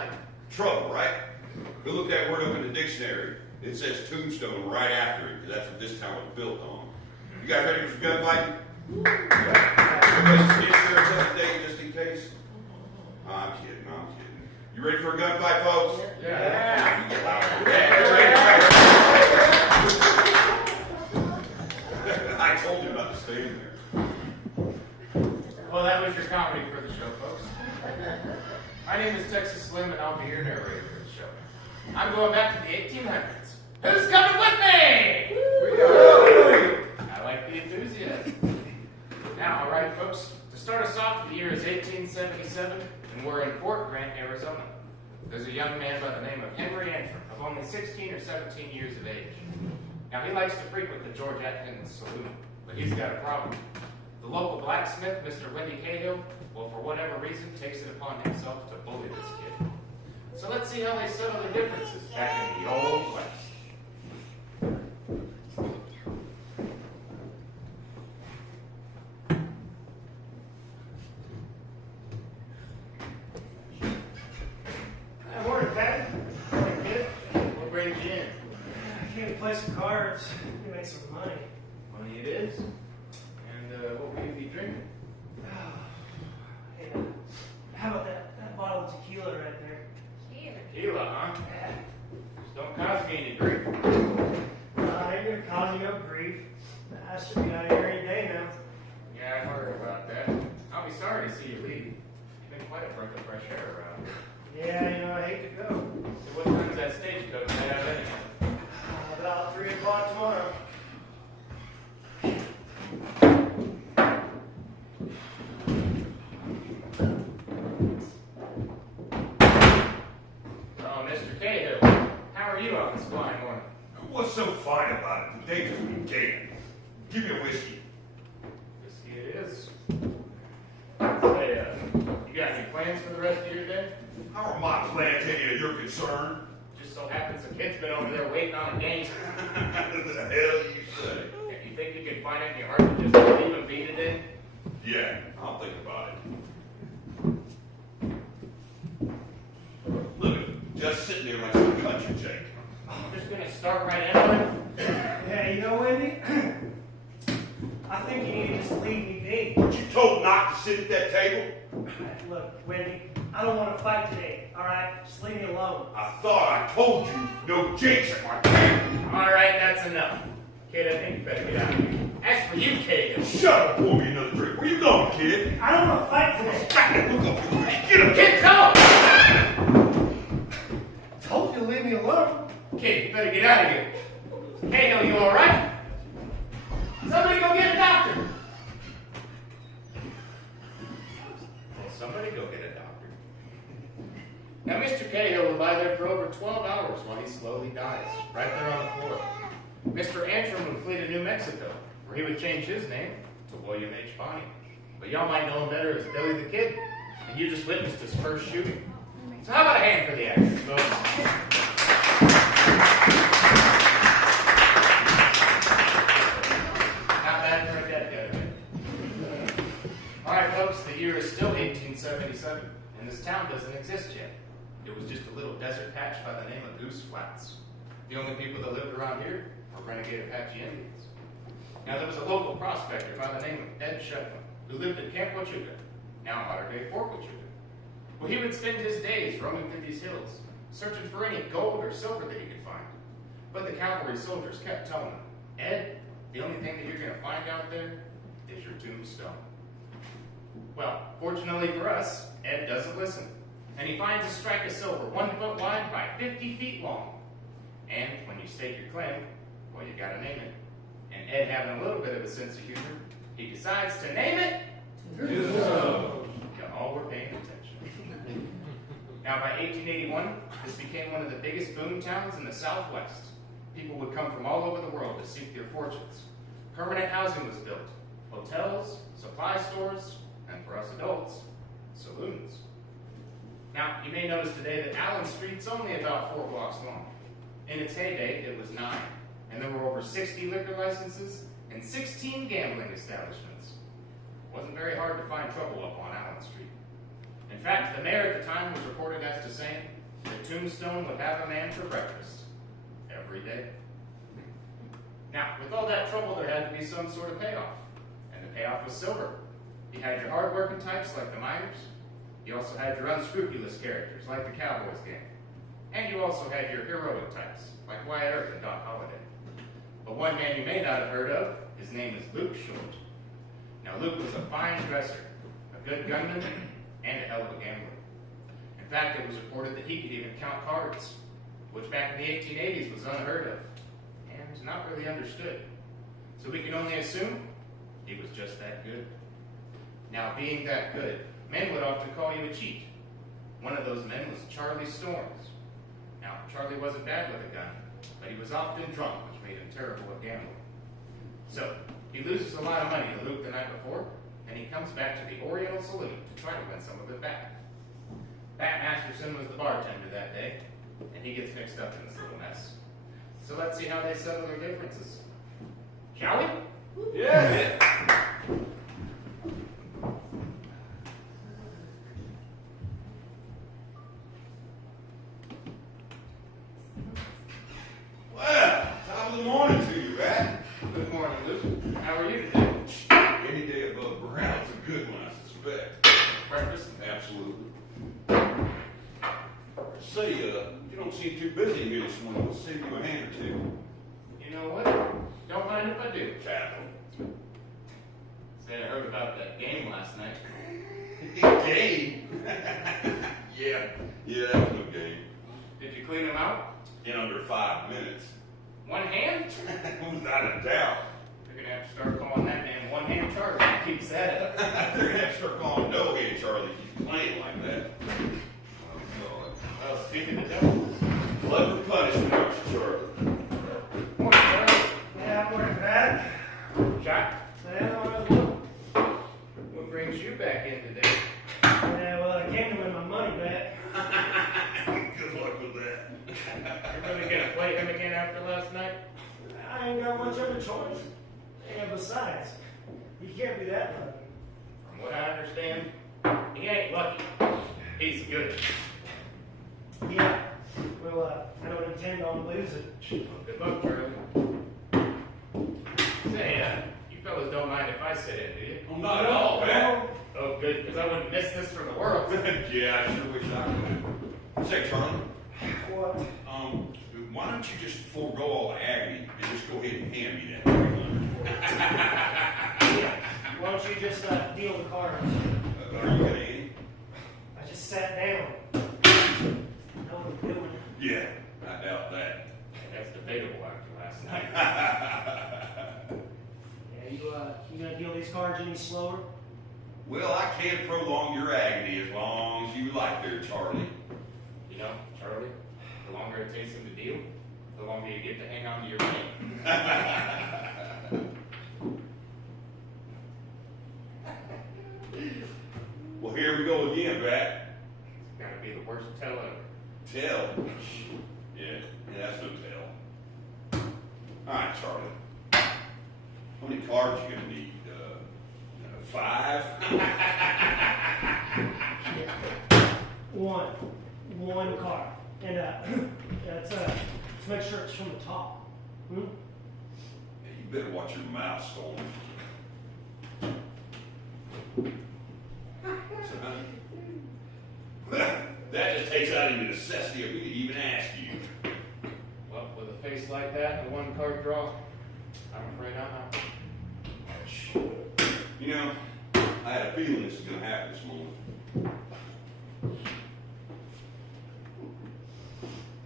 like trouble, right? Go look that word up in the dictionary. It says Tombstone right after it, because that's what this town was built on. You guys ready for some gunfighting? Everybody stand there a day just in case? I'm kidding. You ready for a gunfight, folks? Yeah. I told you not to stay in there. Well, that was your comedy for the show, folks. My name is Texas Slim, and I'll be your narrator for the show. I'm going back to the 1800s. Who's coming with me? We are. I like the enthusiasm. Now, all right, folks. To start us off, the year is 1877, and we're in Fort Grant, Arizona. There's a young man by the name of Henry Antrim, of only 16 or 17 years of age. Now, he likes to frequent the George Atkins Saloon, but he's got a problem. The local blacksmith, Mr. Wendy Cahill, well, for whatever reason, takes it upon himself to bully this kid. So let's see how they settle their differences back in the Old West. Morning, Patty. Morning, kid. What brings you in? I came to play some cards. You make some money. Money it is. And what will you be drinking? Hey, how about that bottle of tequila right there? Tequila, huh? Just don't cause me any grief. I ain't gonna cause you no grief. I should be out of here any day now. Yeah, I heard about that. I'll be sorry to see you leave. You've been quite a breath of fresh air around here. Yeah, you know, I hate to go. So what time's that stagecoach head out anyhow? About 3 o'clock tomorrow. Oh, Mr. Cahill, how are you on this fine morning? What's so fine about it? The day just began. Give me a whiskey. Whiskey it is. Say, you got any plans for the rest of your day? How are my plans any of your concern? Just so happens the kid's been over there waiting on a game. What the hell you say? If you think you can find it in your heart to just leave him be today? Yeah, I'll think about it. Look at him, just sitting there like some country Jake. I'm just gonna start right into it. Yeah, you know, Wendy? I think you need to just leave me be. Weren't you told not to sit at that table? Look, Wendy, I don't want to fight today, all right? Just leave me alone. I thought I told you no jakes at my table. All right, that's enough. Kid, I think you better get out of here. As for you, Cahill. Shut up, pour me another drink. Where you going, kid? I don't want to fight today. Back look up your face. Get up, Kid, come! Told you to leave me alone. Kid, you better get out of here. Cahill, you all right? Somebody go get a doctor. Well, somebody go get a doctor. Now, Mr. Cahill will lie there for over 12 hours while he slowly dies, right there on the floor. Mr. Antrim would flee to New Mexico, where he would change his name to William H. Bonney. But y'all might know him better as Billy the Kid, and you just witnessed his first shooting. So how about a hand for the actors, folks? Not bad for a dead guy. All right, folks, the year is still 1877, and this town doesn't exist yet. It was just a little desert patch by the name of Goose Flats. The only people that lived around here were renegade Apache Indians. Now, there was a local prospector by the name of Ed Shefflin, who lived at Camp Huachuca, now modern-day Fort Huachuca. Well, he would spend his days roaming through these hills, searching for any gold or silver that he could find. But the cavalry soldiers kept telling him, Ed, the only thing that you're going to find out there is your tombstone. Well, fortunately for us, Ed doesn't listen, and he finds a strike of silver 1 foot wide by 50 feet long. And when you stake your claim, well, you gotta name it. And Ed, having a little bit of a sense of humor, he decides to name it Tombstone. You all were paying attention. Now, by 1881, this became one of the biggest boom towns in the Southwest. People would come from all over the world to seek their fortunes. Permanent housing was built. Hotels, supply stores, and for us adults, saloons. Now, you may notice today that Allen Street's only about 4 blocks long. In its heyday, it was 9, and there were over 60 liquor licenses and 16 gambling establishments. It wasn't very hard to find trouble up on Allen Street. In fact, the mayor at the time was reported as to saying, Tombstone would have a man for breakfast every day. Now, with all that trouble, there had to be some sort of payoff, and the payoff was silver. You had your hard-working types like the miners. You also had your unscrupulous characters like the Cowboys gang. And you also had your heroic types like Wyatt Earp and Doc Holliday. But one man you may not have heard of, his name is Luke Short. Now, Luke was a fine dresser, a good gunman, and a hell of a gambler. In fact, it was reported that he could even count cards, which back in the 1880s was unheard of and not really understood. So we can only assume he was just that good. Now, being that good, men would often call you a cheat. One of those men was Charlie Storms. Now, Charlie wasn't bad with a gun, but he was often drunk, which made him terrible at gambling. So, he loses a lot of money to Luke the night before, and he comes back to the Oriental Saloon to try to win some of it back. Pat Masterson was the bartender that day, and he gets mixed up in this little mess. So let's see how they settle their differences. Shall we? Yeah. Well, top of the morning to you, Rat. Good morning, Luke. How are you today? Any day above ground's a good one, I suspect. Breakfast? Absolutely. Say, you don't seem too busy here this morning. Let's save you a hand or two. You know what? Don't mind if I do. Capital. Say, I heard about that game last night. Game? Yeah, that was no game. Did you clean them out? In under 5 minutes. One hand? Without a doubt. You're gonna have to start calling that man One Hand Charlie. He keeps that up. They're gonna have to start calling no hand Charlie. He's playing like that. Oh, Well, speaking of the devil. God. Blood for punishment, aren't you, Charlie? Morning, Charlie. Yeah, morning, Pat. Jack, Yeah, all right, look. what brings you back in today? Yeah, well, I came to win my money back. Good luck with that. You're really gonna play him again after last night? I ain't got much of a choice. And besides, you can't be that lucky. From what I understand, he ain't lucky. He's good. Yeah, well, I don't intend on losing. Good luck, Charlie. Say, you fellas don't mind if I sit in, do you? Oh, not at all, man. Oh, good, because I wouldn't miss this for the world. Yeah, I sure wish I could. Say, Charlie, What? why don't you just forego all the agony and just go ahead and hand me that 300? Yeah, why don't you just deal the cards? Are you gonna eat? I just sat down. No one doing it. Yeah, I doubt that. That's debatable after last night. Yeah, you gonna deal these cards any slower? Well, I can't prolong your agony as long as you like there, Charlie. You know, Charlie, the longer it takes him to deal, the longer you get to hang on to your money. Well, here we go again, Rat. It's gotta be the worst tell ever. Tell. Yeah, that's no tell. All right, Charlie. How many cards you gonna need? 5? One card. And that's let's make sure it's from the top. Hmm? Yeah, you better watch your mouth, Storm. So, that just takes out any necessity of me to even ask you. Well, with a face like that and a one card draw, I'm afraid I'm out. You know, I had a feeling this was going to happen this morning.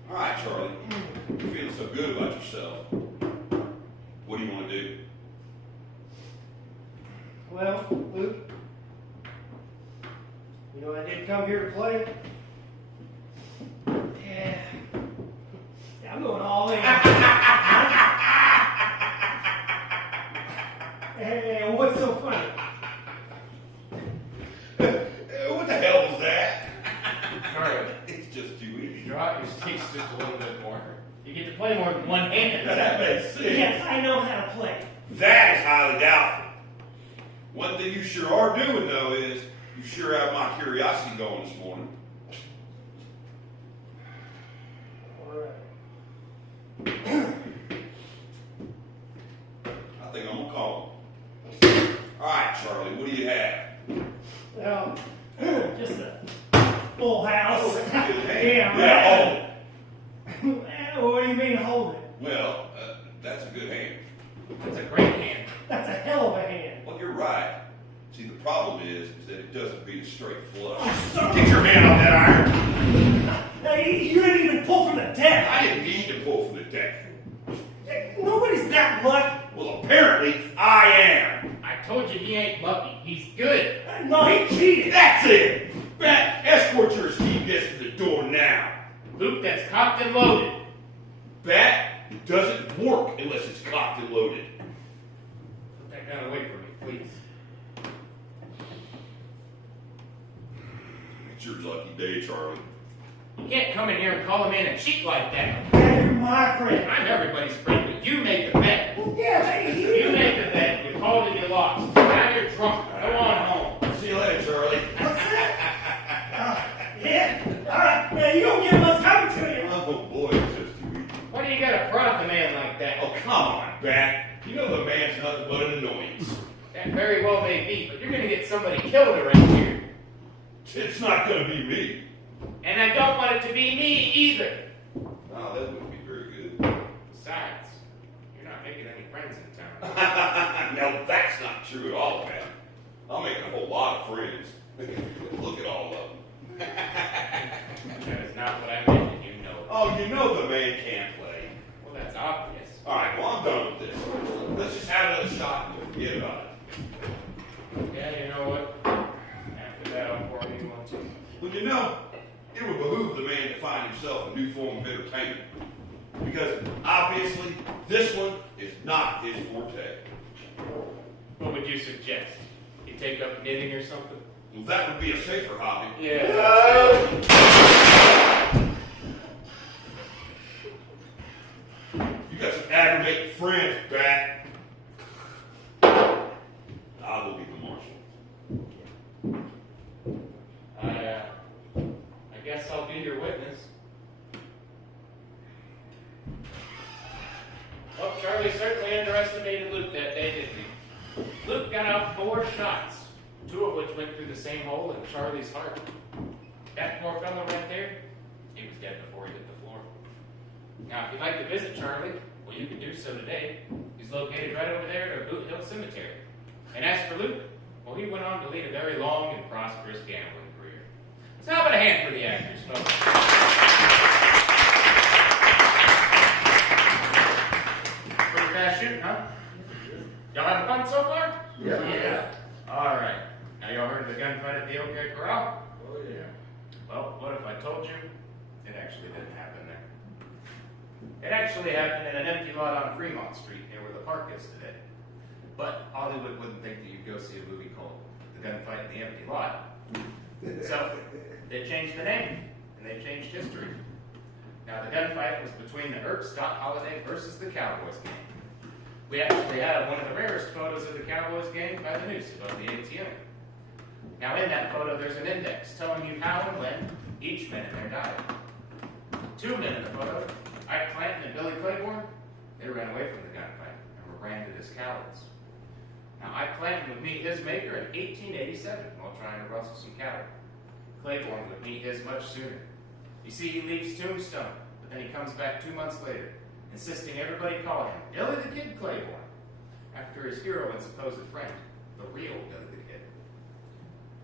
All right, Charlie. You're feeling so good about yourself. What do you want to do? Well, Luke, you know I did come here to play. Yeah. I'm going all in. Hey, what's so funny? What the hell was that? Charlie, It's just too easy. draw out your sticks just a little bit more. You get to play more than one hand. That makes sense. Yes, I know how to play. That is highly doubtful. One thing you sure are doing, though, is you sure have my curiosity going this morning. Oh, that's a good hand. Yeah, Yeah, What do you mean hold it? well, that's a good hand. That's a great hand. That's a hell of a hand. Well, you're right. See, the problem is that it doesn't beat a straight flush. son Get your hand off that iron. Hey, you didn't even pull from the deck. I didn't need to pull from the deck. Nobody's that lucky. Well, apparently, I am. I told you he ain't lucky. He's good. No, he cheated. That's it. Bat, escort your Steve gets to the door now. Luke, that's cocked and loaded. Bat, it doesn't work unless it's cocked and loaded. Put that gun away from me, please. It's your lucky day, Charlie. You can't come in here and call him in and cheat like that. You're my friend. I'm everybody's friend, but you made the bet. Well, yeah, You made the bet. You called and you lost. Now you're drunk. Go on home. See you later, Charlie. What's that? Yeah. All right. Now you don't get what's coming to you. Oh boy, it's just too easy. Why do you gotta prod the man like that? Oh, come on, Bat. You know the man's nothing but an annoyance. That very well may be, but you're gonna get somebody killed around here. It's not gonna be me. And I don't want it to be me either. Oh, that wouldn't be very good. Besides, you're not making any friends in town. No, that's not true at all, man. I'll make a whole lot of friends. Look at all of them. That is not what I meant, and you know it. Oh, you know the man can't play. Well, that's obvious. All right, well, I'm done with this. Let's just have another shot and we'll forget about it. Yeah, you know what? After that, I'll pour me one too. Well, you know, it would behoove the man to find himself a new form of entertainment. Because, obviously, this one is not his forte. What would you suggest? You take up knitting or something? Well, that would be a safer hobby. Yeah. You got some aggravating friends, Bat. I will be the marshal. I guess I'll be your witness. Well, Charlie certainly underestimated Luke that day, didn't he? Luke got out 4 shots, 2 of which went through the same hole in Charlie's heart. That poor fellow right there, he was dead before he hit the floor. Now, if you'd like to visit Charlie, well, you can do so today. He's located right over there at Boot Hill Cemetery. And as for Luke, well, he went on to lead a very long and prosperous gambling career. So how about a hand for the actors, folks? Pretty fast shooting, huh? Y'all having fun so far? Yeah. All right. Now y'all heard of the gunfight at the OK Corral? Oh, yeah. Well, what if I told you it actually didn't happen there? It actually happened in an empty lot on Fremont Street near where the park is today. But Hollywood wouldn't think that you'd go see a movie called The Gunfight in the Empty Lot. So they changed the name, and they changed history. Now the gunfight was between the Erks Doc Holliday versus the Cowboys game. We actually have one of the rarest photos of the Cowboys game by the noose above the ATM. Now in that photo there's an index telling you how and when each man in there died. 2 men in the photo, Ike Clanton and Billy Claiborne, they ran away from the gunfight and were branded as cowards. Now Ike Clanton would meet his maker in 1887 while trying to rustle some cattle. Claiborne would meet his much sooner. You see, he leaves Tombstone, but then he comes back 2 months later, insisting everybody call him Billy the Kid Claiborne, after his hero and supposed friend, the real Billy the Kid.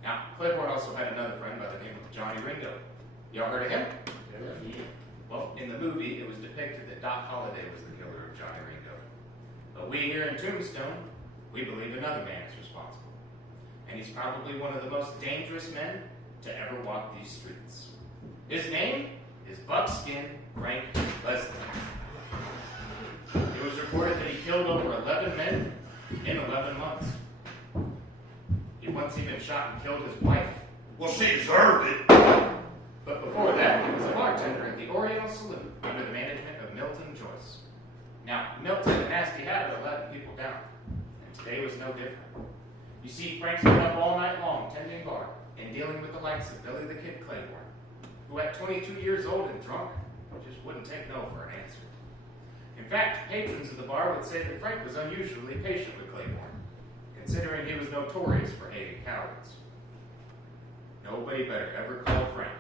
Now, Claiborne also had another friend by the name of Johnny Ringo. Y'all heard of him? Yeah. Well, in the movie, it was depicted that Doc Holliday was the killer of Johnny Ringo. But we here in Tombstone, we believe another man is responsible. And he's probably one of the most dangerous men to ever walk these streets. His name is Buckskin Frank Leslie. It was reported that he killed over 11 men in 11 months. He once even shot and killed his wife. Well, she deserved it. But before that, he was a bartender at the Oriental Saloon under the management of Milton Joyce. Now, Milton had a nasty habit of letting people down, and today was no different. You see, Frank's been up all night long tending bar and dealing with the likes of Billy the Kid Claiborne, who at 22 years old and drunk, just wouldn't take no for an answer. In fact, patrons of the bar would say that Frank was unusually patient with Claiborne, considering he was notorious for hating cowards. Nobody better ever call Frank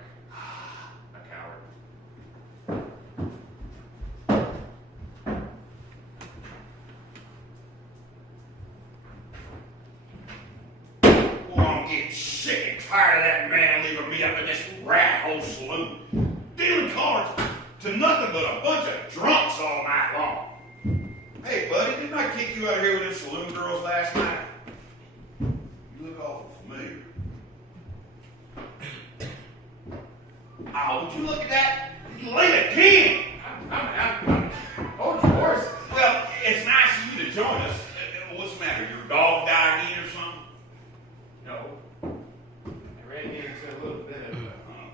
tired of that man leaving me up in this rat hole saloon, dealing cards to nothing but a bunch of drunks all night long. Hey, buddy, didn't I kick you out of here with them saloon girls last night? You look awful familiar. Oh, would you look at that? You late again! Hold your horse. Well, it's nice of you to join us. What's the matter? Your dog died again or something? No. I ran into a little bit of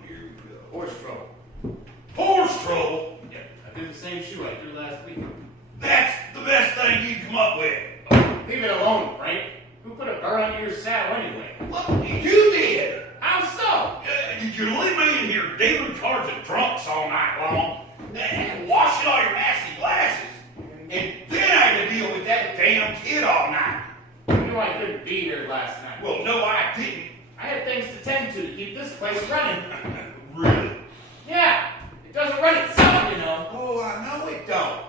Here we go. horse trouble. Horse trouble? Yeah, I did the same shoe I did last week. That's the best thing you can come up with. Leave it alone, Frank. Who put a burr under your saddle anyway? What you did? How so? You leave me in here dealing cards with drunks all night long, and washing all your nasty glasses, and then I had to deal with that damn kid all night. You knew I couldn't be here last night. Well, no, I didn't. I had things to tend to keep this place running. Really? Yeah, it doesn't run itself, you know. Oh, I know it don't.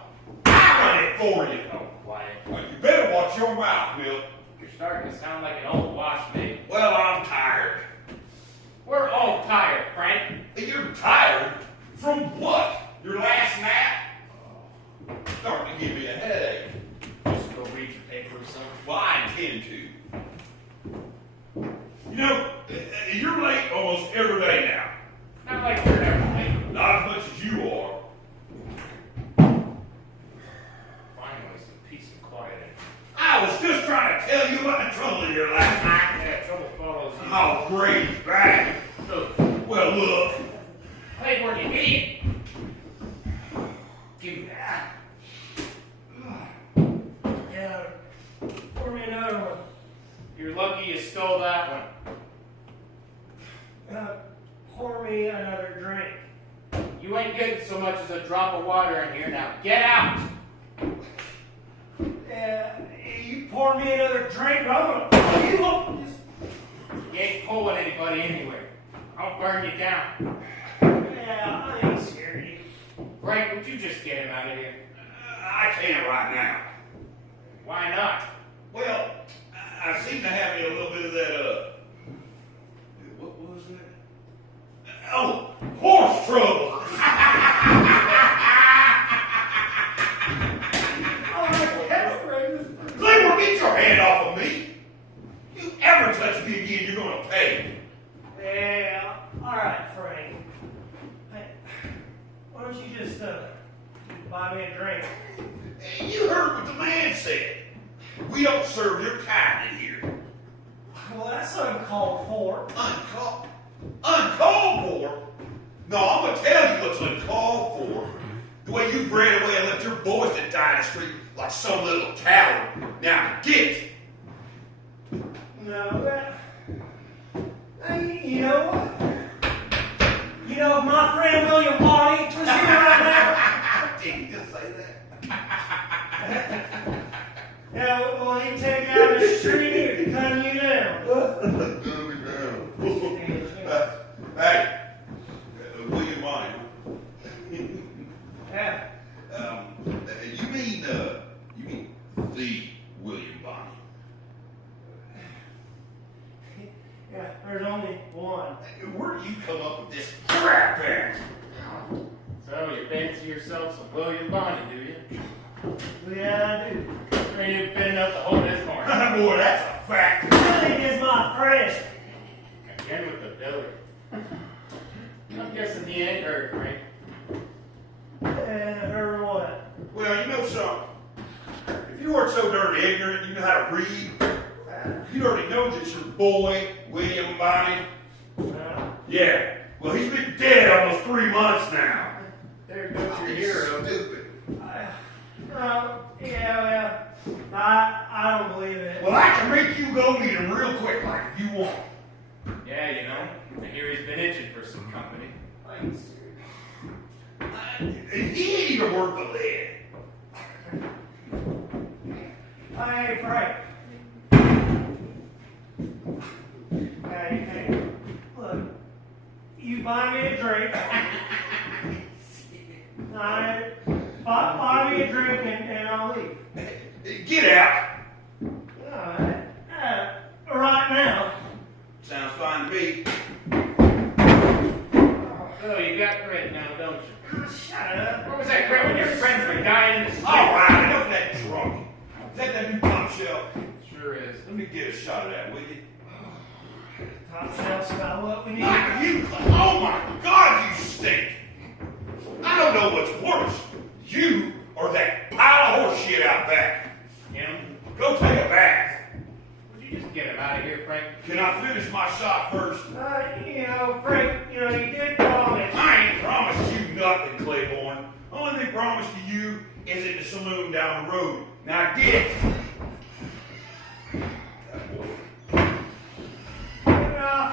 I run it for you. Oh, quiet. Well, you better watch your mouth, Bill. You're starting to sound like an old wash babe. Well, I'm tired. We're all tired, Frank. You're tired? From what? Your last nap? Starting to give me a headache. Just go read your paper or something. Well, I intend to. You know, you're late almost every day now. Not like you're ever late. Not as much as you are. Finally, some peace and quiet. I was just trying to tell you about the trouble here last night. Yeah, trouble follows you. Oh, great, right? Look, Well, look. hey, where you eat? Give me that. Yeah, pour me another one. You're lucky you stole that one. Pour me another drink. You ain't getting so much as a drop of water in here now. Get out! You pour me another drink, I'm gonna you up. You ain't pulling anybody anywhere. I'll burn you down. Yeah, I ain't scared of you. Frank, would you just get him out of here? I can't right now. Why not? Well, I seem to have you a little bit of that, what was that? Oh, horse trouble. Claymore, get your hand off of me. You ever touch me again, you're going to pay. Yeah, all right, Frank. Hey, why don't you just buy me a drink? You heard what the man said. We don't serve your kind in here. Well, that's uncalled for. Uncalled for? No, I'm going to tell you what's uncalled for. The way you ran away and left your boys to die in the street like some little coward. Now, get! No, you know what? You know, my friend William Bonney was here right now. Did you just say that? Yeah, well, he take you out the street and cut you down. Hey, William Bonney. Yeah. You mean the William Bonney? Yeah, there's only one. Where do you come up with this crap at? So you fancy yourself some William Bonney, do you? Yeah, I do. Sure you've been enough to hold his horn. Boy, that's a fact. Billy is my friend. Again with the Billy. I'm guessing he ain't hurt, Frank. Or what? Well, you know something. If you weren't so darn ignorant, you know how to read. You already know that your boy, William Bonney. Yeah. Well, he's been dead almost 3 months now. There goes your hero. Stupid. Yeah, I don't believe it. Well, I can make you go meet him real quick, like if you want. Yeah, you know, I hear he's been itching for some company. He ain't even worth the lead. Hey, Frank. Hey, look, you buy me a drink. Buy me a drink and I'll leave. Get out. Right now. Sounds fine to me. that red now, don't you? Oh, shut up. What was that crap when your friends were dying in the street? All right, enough of that drunk. Is that new Tombstone? Sure is. Let me get a shot of that, will you? Top shelf's about what we need. Not you! Oh my God, you stink! I don't know what's worse, you or that pile of horse shit out back. Him? Go take a bath. Would you just get him out of here, Frank? Can I finish my shot first? Frank, you did promise. I ain't promised you nothing, Claiborne. Only thing promised to you is at the saloon down the road. Now get it. That boy.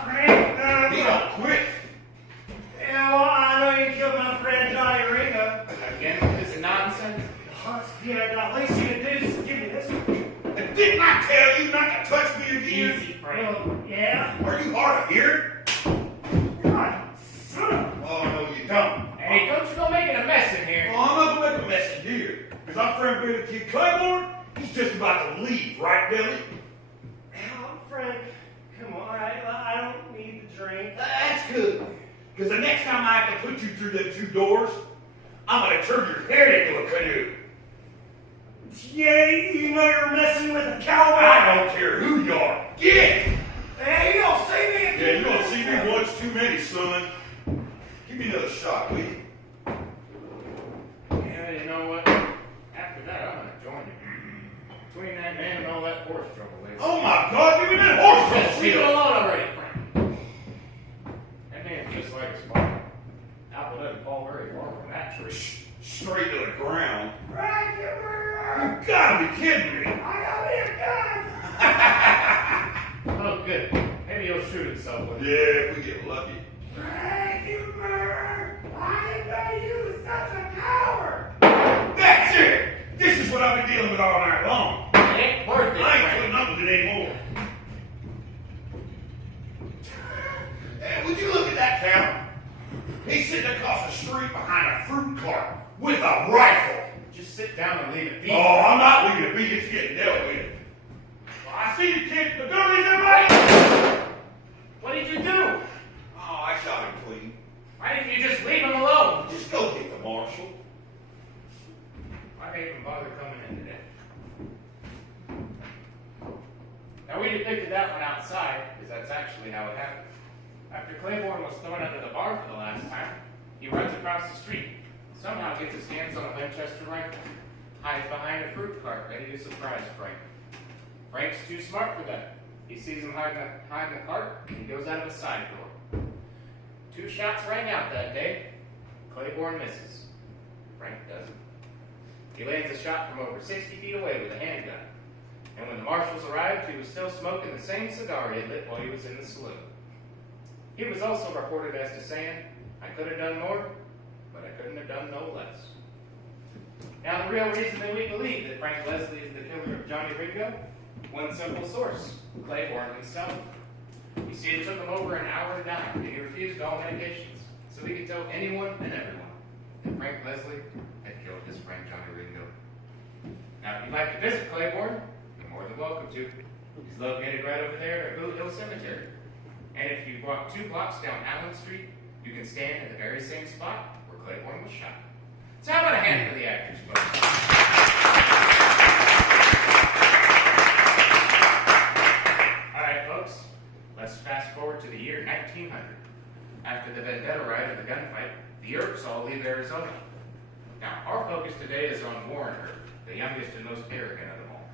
Frank, He don't quit. I know you killed my friend Johnny Ringo. Again with this nonsense? Yeah, at least you could do is give me this one. And didn't I tell you not to touch me again? Easy, Frank. Yeah? Are you hard of hearing? God, son of a... Oh, no, you don't. Hey, don't you go making a mess in here. Well, I'm not gonna make a mess in here. Because our friend Billy Kid Claiborne, he's just about to leave, right, Billy? Frank, come on, I don't need to drink. That's good. Because the next time I have to put you through the two doors, I'm gonna turn your head into a canoe. Yeah, you know you're messing with a cowboy. I don't care who you are. Get! Hey, you don't see me. Yeah, you don't see me once too many, son. Give me another shot, will you? Yeah, you know what? After that, I'm gonna join you. Between that man and all that horse trouble lately. Oh my God, give me that horse Just leave it shit! alone already, Frank. That man's just like his father. Apple doesn't fall very far from that tree. Straight to the ground. Frank, you murderer. You gotta be kidding me. I got me a gun. Oh, good. Maybe he'll shoot himself with it. Yeah, if we get lucky. Frank, you murderer. I didn't know you was such a coward. That's it! This is what I've been dealing with all night long. It ain't worth it, I ain't Frank. putting up with it anymore. Hey, would you look at that town? He's sitting across the street behind a fruit cart with a rifle. Just sit down and leave it be. Oh, I'm not leaving it be. It's getting dealt with. Well, I see you, kid. The door is everybody. What did you do? Oh, I shot him clean. Why didn't you just leave him alone? Just go get the marshal. Why didn't even bother coming in today? Now, we depicted that one outside, because that's actually how it happened. After Claiborne was thrown under the bar for the last time, he runs across the street, somehow gets his hands on a Winchester rifle, hides behind a fruit cart, ready to surprise Frank. Frank's too smart for that. He sees him hiding the cart, and he goes out of a side door. 2 shots rang out that day. Claiborne misses. Frank doesn't. He lands a shot from over 60 feet away with a handgun. And when the marshals arrived, he was still smoking the same cigar he had lit while he was in the saloon. He was also reported as to saying, "I could have done more, but I couldn't have done no less." Now, the real reason that we believe that Frank Leslie is the killer of Johnny Ringo? One simple source, Claiborne himself. You see, it took him over an hour to die, and he refused all medications, so he could tell anyone and everyone that Frank Leslie had killed his friend Johnny Ringo. Now, if you'd like to visit Claiborne, you're more than welcome to. He's located right over there at Boot Hill Cemetery. And if you walk 2 blocks down Allen Street, you can stand at the very same spot where Claiborne was shot. So how about a hand for the actors, folks? All right, folks, let's fast forward to the year 1900. After the vendetta ride of the gunfight, the Earps all leave Arizona. Now, our focus today is on Warren Earp, the youngest and most arrogant of them all.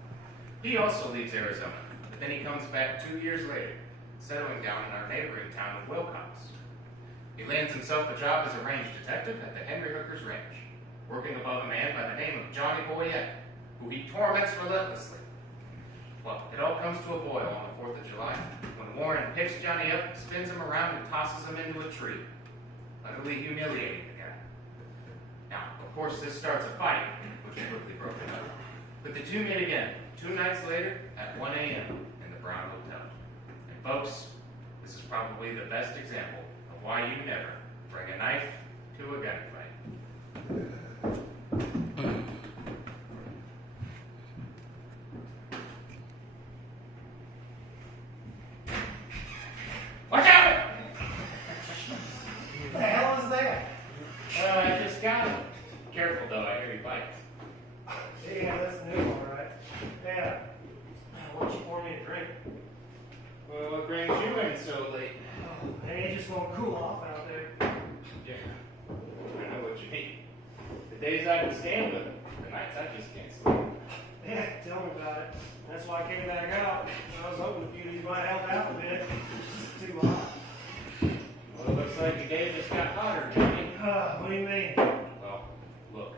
He also leaves Arizona, but then he comes back 2 years later, settling down in our neighboring town of Wilcox. He lands himself a job as a range detective at the Henry Hooker's Ranch, working above a man by the name of Johnny Boyette, who he torments relentlessly. Well, it all comes to a boil on the 4th of July, when Warren picks Johnny up, spins him around, and tosses him into a tree, utterly humiliating the guy. Now, of course, this starts a fight, which is quickly broken up. But the two meet again, 2 nights later, at 1 a.m. in the Brown Hotel. And folks, this is probably the best example of why you never bring a knife to a gunfight. Watch out! What the hell is that? just got him. Careful though, I hear he bites. Yeah, that's new, all right. Yeah. Why don't you pour me a drink? Well, what brings you in so late? Oh, man, it just won't cool off out there. Yeah, I know what you mean. The days I can stand with him, the nights I just can't sleep. Yeah, tell me about it. That's why I came back out. I was hoping a few of you might help out a bit. It's just too hot. Well, it looks like the day just got hotter, Johnny. What do you mean? Well, look.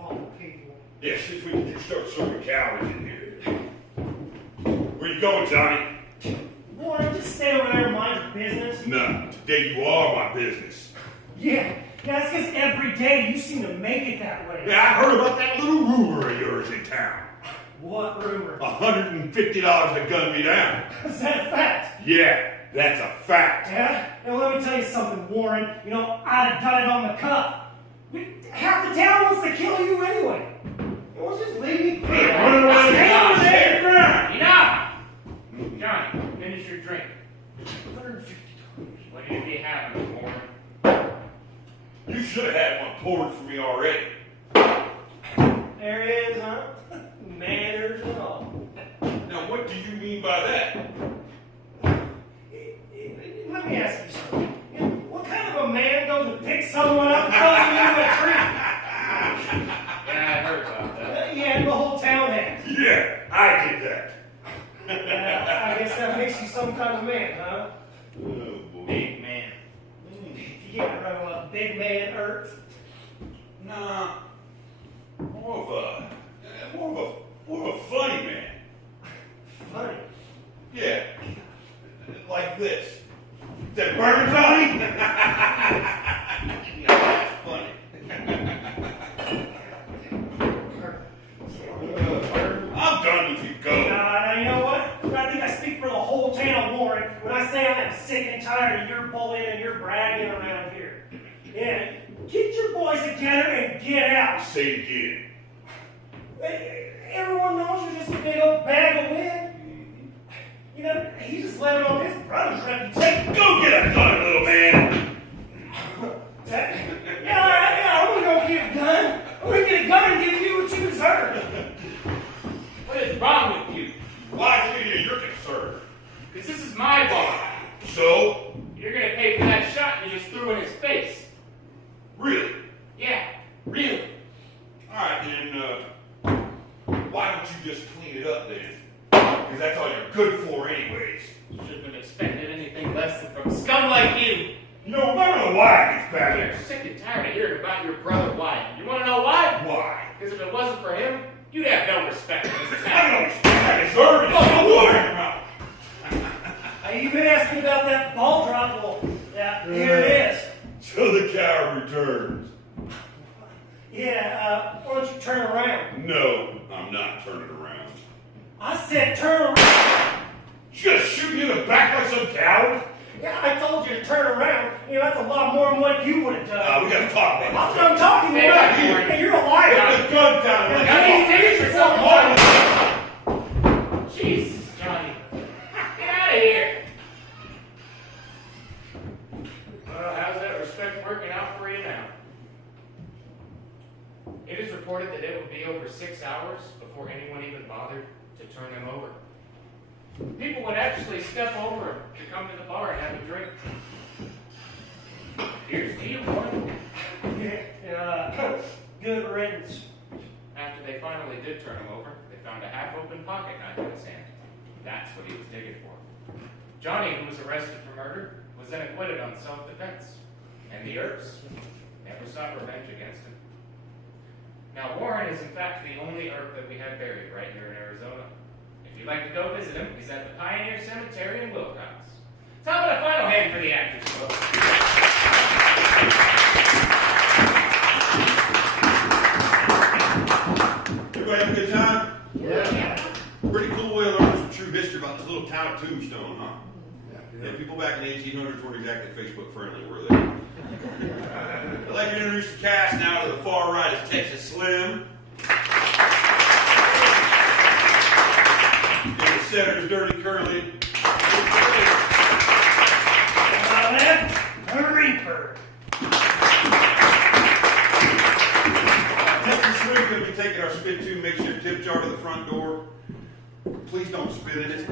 Oh, people. Yeah, since we can start serving calories in here. Where you going, Johnny? Boy, just stay over there and mind your business. No, today you are my business. Yeah, that's because every day you seem to make it that way. Yeah, I heard about that little rumor of yours in town. What rumor? $150 to gun me down. Is that a fact? Yeah, that's a fact. Yeah? And let me tell you something, Warren. You know, I'd have done it on the cuff. Half the town wants to kill you anyway. Well, just leave me. Run away. Stay over there. Enough! Johnny, finish your drink. $150. What do you be having, Warren? You should have had one poured for me already. There he is, huh? Manners and all. Now, what do you mean by that? Let me ask you something. What kind of a man goes and picks someone up and throws him into a tree? Yeah, I heard about that. Yeah, the whole town has. Yeah, I did that. I guess that makes you some kind of man, huh? Oh, boy. Big man. You get rid of a big man earth. Nah, more of a funny man. Funny. Yeah, like this. That burn, Johnny? No, that's funny. I'm done with you. Go. Now, you know what? I think I speak for the whole town, Warren, when I say I am sick and tired of your bullying and your bragging around here. Yeah, get your boys together and get out. Say it again. Everyone knows you're just a big old bag of wind. You know, he's just living on his brother's reputation. Go get a gun, little man. Yeah, all right, yeah, I'm gonna go get a gun. I'm gonna get a gun and give you what you deserve. What is wrong with you? Why is it your concern? Because this is my bar. So? You're going to pay for that shot you just threw in his face. Really? Yeah, really. Alright, then, why don't you just clean it up then? Because that's all you're good for anyways. Shouldn't have expected anything less than from scum like you. You know, remember the why gets back You're there. sick and tired of hearing about your brother Wyatt. You want to know why? Why? Because if it wasn't for him, you'd have no respect for this I town. don't expect I deserve it. It's water in your mouth. You've been asking about that ball drop. Well, yeah, here it is. Till the cow returns. Yeah, why don't you turn around? No, I'm not turning around. I said turn around. Just shoot me in the back like some coward? Yeah, I told you to turn around. You know, that's a lot more than what you would have done. We gotta talk about I'm this. done talking Hey, about hey, you. hey. Hey, you're a liar. Put the gun down. Hey, Let's hey, talk. finish yourself, Warren. Jesus, Johnny. Get out of here. Well, how's that respect working out for you now? It is reported that it would be over 6 hours before anyone even bothered to turn them over. People would actually step over to come to the bar and have a drink. Here's to you, Warren. Good riddance. After they finally did turn him over, they found a half-open pocket knife in his hand. That's what he was digging for. Johnny, who was arrested for murder, was then acquitted on self-defense. And the Earps never sought revenge against him. Now, Warren is in fact the only Earp that we have buried right here in Arizona. If you'd like to go visit him, he's at the Pioneer Cemetery in Wilcox. So how about a final hand for the actors, folks? Everybody have a good time? Yeah. Pretty cool way to learn some true history about this little town of Tombstone, huh? Yeah, people back in the 1800s weren't exactly Facebook friendly, were they? I'd like to introduce the cast now. To the far right is Texas Slim. And the Senator's Dirty Curly. On my left, the Reaper. taking our spit 2 makeshift tip jar to the front door. Please don't spit in it.